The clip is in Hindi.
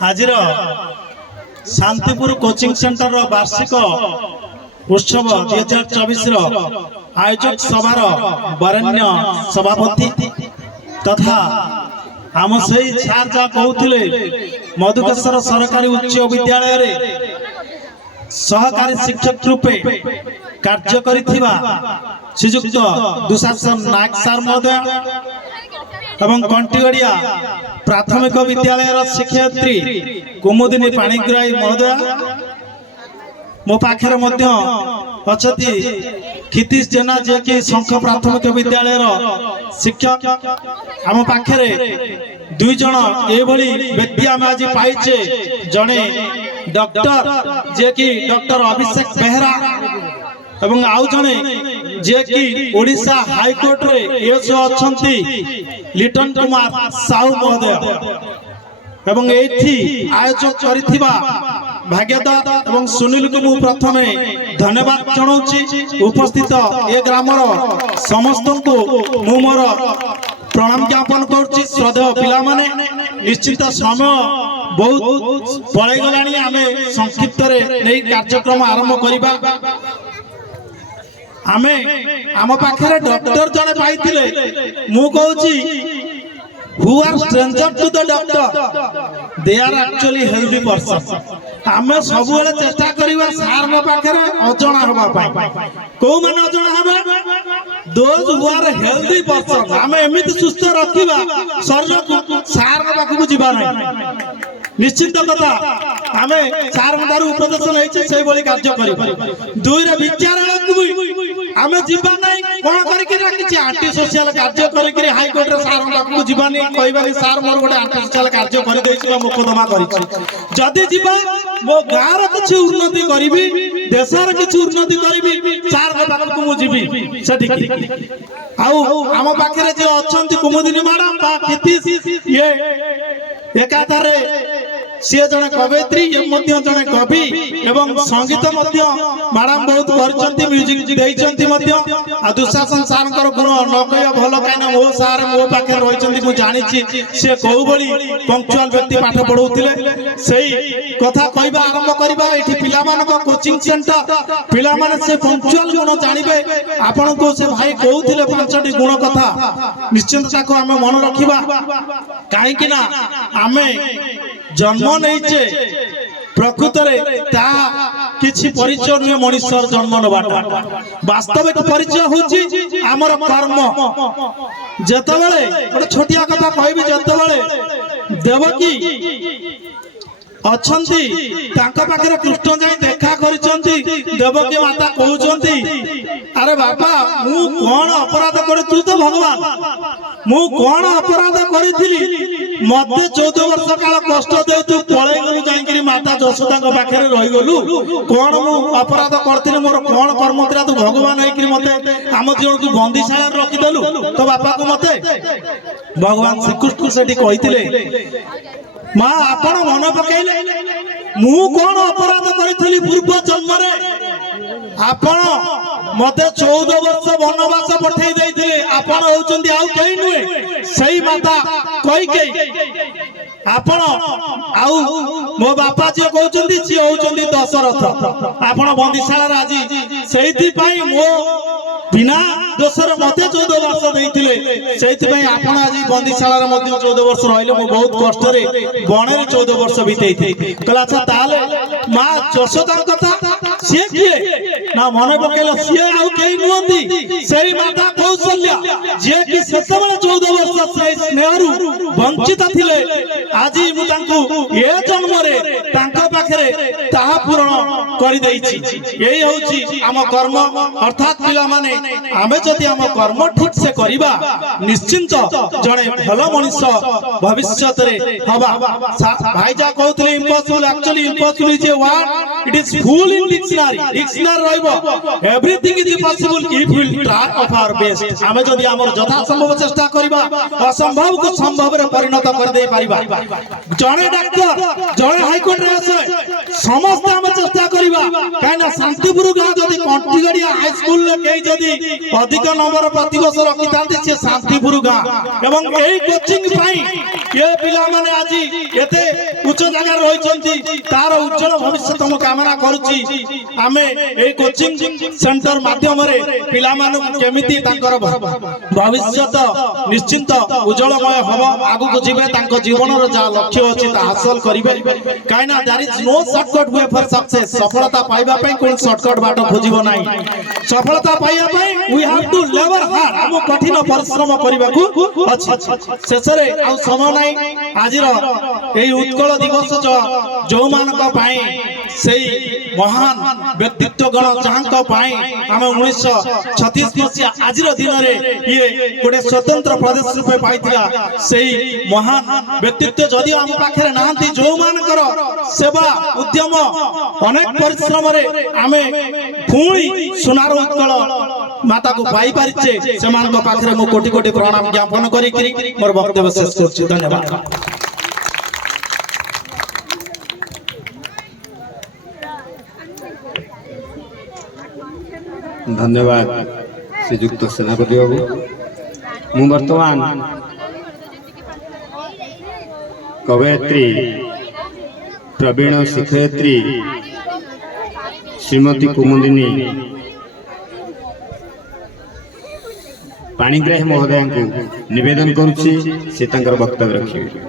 आजिर शांतिपुर कोचिंग सेंटर वार्षिक उत्सव 2024 आयोजक सभार वरेण्य सभापति तथा आम से सार जहाँ कहते मधुकेश्वर सरकारी उच्च विद्यालय सहकारी शिक्षक रूपे कार्य करिथिबा श्रीजुक्त दुशासन नायक सार महोदय एवं कंटीगड़िया प्राथमिक विद्यालय शिक्षयित्री कुमुदिनी पाणिग्राही महोदय मो पाखे अच्छी क्षितिश जेना जे कि शंख प्राथमिक विद्यालय शिक्षक आम पाखे दुई जन ये व्यक्ति आम आज पाइचे जड़े डॉक्टर जे कि डॉक्टर अभिषेक बेहरा एवं आउ जने जे कि ओडिशा हाईकोर्ट रे एस अछंती लिटन कुमार साहू महोदय एवं एठी आयोजक करिथिबा भाग्यदत्त एवं सुनील को मु प्रथमे धन्यवाद जणाउची उपस्थित ए ग्रामर समस्त को मु मोर प्रणाम ज्ञापन करुची श्रद्धेय पिला माने निश्चित समय बहुत पळै गलानी आमे संक्षिप्त रे नै कार्यक्रम आरंभ करिबा आमे आम पाखे डॉक्टर जने पाइथिले मु कहूची who are stranger to the doctor they are actually healthy person आमे सब बेले चेष्टा करिवा सार मो पाखे अजणा होबा पाई को माने अजणा होबा those who are healthy person आमे एमिति सुस्थ रखिबा शरीर को सार मो पाखु जिबा नै निश्चित कथा आमे सार मदारु उपदेश लैछे सेही बोली कार्य करी दुई रे विचार आमे जीवा नहीं कोन करि के राखिछि आंटी सोशल कार्य करि के हाई कोर्ट रे सार पाखु जीवानी कहबानी सार मोर गोटे आंटी सोशल कार्य करि दैछि मुकदमा करिछि जदी जीवा मो गार किछि उन्नति करिवि देशर किछि उन्नति करिवि सार पाखु मु जीवि सेठी आउ आम पाखे जे अछंती कुमुदिनी मैडम बा किति ये एकाधारे सी जने कवयित्री जने कवि एवं संगीत मैडम बहुत करचंती म्यूजिक देइचंती आ दुशासन सार गुण न कहिया भल कहीं मो सार मो पाखे रही मु जानी सी कौ बड़ी पंक्चुअल व्यक्ति पाठ पढ़ाऊे से कथा कहवा आरंभ करवा ये पिला कोचिंग सेंटर पिला से पंक्चुअल गुण जानवे आपण को से भाई कहते 5टी गुण कथा निश्चिंत आम मन रखा कहीं आमे जन्म नहीं प्रकृत किसी परिचय नुहे मनुष्यर जन्म नवाटा वास्तविक परिचय होची आमर कर्म जेतबेले गोटे छोटिया कथा कहबी जेतबेले देवकी अच्छी पाखे कृष्ण जाए देखा करिसंती देवकी माता कहउचंती अरे बाबा मु कौन अपराध कर तू तो भगवान मु कौन अपराध करी मते 14 वर्ष काल कष्ट दे तू पळै गलु जाई माता जशोदा पाखे रही गलु कौन मु अपराध करथिले मोर कौन कर्म थिला तू भगवान है कि मते आम जीवन को बंदीशाला रखी देलु तो बापा को मते भगवान श्री कृष्ण सेठी कहिथिले माँ आपण मन पकईले मु कौन अपराध करी पूर्व जन्म आपण मते 14 वर्ष वनवास पठे देते आपण होचंदी आउ कहीं नुहे सही माता कई कई आपण आउ मो बापा जी कहउचंदी सी होचंदी दशरथ आपण बंदीशाला राजी सेहिति पई मो बिना दोषर मते 14 वर्ष देइथिले सेहिति पई आपण आज बंदीशाला रे मते 14 वर्ष रहिले मो बहुत कष्ट रे बणे रे 14 वर्ष बितेइथि कहला अच्छा ताले मां जशोदा कथा से किए ना मने पकेला से आउ केही नुहंती सेही माता कौशल्या जे कि सेतबेले 14 वर्ष से स्नेहरु वंचित थिले आज मु तांको ए जन्म रे तांका पाखरे ताहा पूर्ण करि दैछि एही होछि आम कर्म अर्थात पिला माने आमे जदि आम कर्म ठीक से करिबा निश्चिंत जने भल मनुष्य भविष्य रे हबा भाई जा कहतले impossible actually impossible is a word it is full in dictionary रहइबो everything is possible if we try of our best आमे जदि हमर यथा संभव चेष्टा करिबा असंभव को संभव रे परिणत कर दे परिबा जने डॉक्टर जने हाई कोर्ट रे आसे समस्त हम चेष्टा करी करिबा काना शांतिपुर गाँ जदि कंटीगड़िया हाई स्कूल ले केई जदि अधिक नंबर प्रतिवर्ष रखि थांती से शांतिपुर गाँ एवं एई कोचिंग पाई ये पिला माने आज एते उच्च जगह रहिसंती तार उज्जवल भविष्य तुम कामना करूची आमे एई कोचिंग सेंटर माध्यम रे पिला मानु केमिति तांकर भविष्य निश्चिंत उज्जवलमय हबो आगु को जिवे तांको जीवन रो जा लक्ष्य अछि ता हासिल करिवे काइना there is no shortcut way for success सफलता पाइबा पई कोन शॉर्टकट बाट खोजिबो नाही सफलता पाइबा पई we have to labour hard हम कठिन परिश्रम करिबा को अछि शेषरे आ समय नाही आजिर एई उत्कल दिवस जो मानक पई सेई महान व्यक्तित्व गण चाहक पई हम 1936 मसिया आजिर दिन रे ये गोटे स्वतंत्र प्रदेश रूपे पाइतिला सेई महान व्यक्तित्व जदि हम पाखरे नांती जो मानकर सेवा उद्यम अनेक परिश्रम रे आमे पुणी सुनार उत्कल माता को पाई पारिचे समान को पाखरे मो कोटि कोटि प्रणाम ज्ञापन करी करी मोर वक्तव्य शेष करछि धन्यवाद। धन्यवाद श्रीजुक्त सेनापति बाबू मु वर्तमान कवयित्री प्रवीण शिक्षयित्री श्रीमती कुमुदिनी पाणिग्राही महोदय को निवेदन करुछि से तांकर वक्तव्य रखिबे।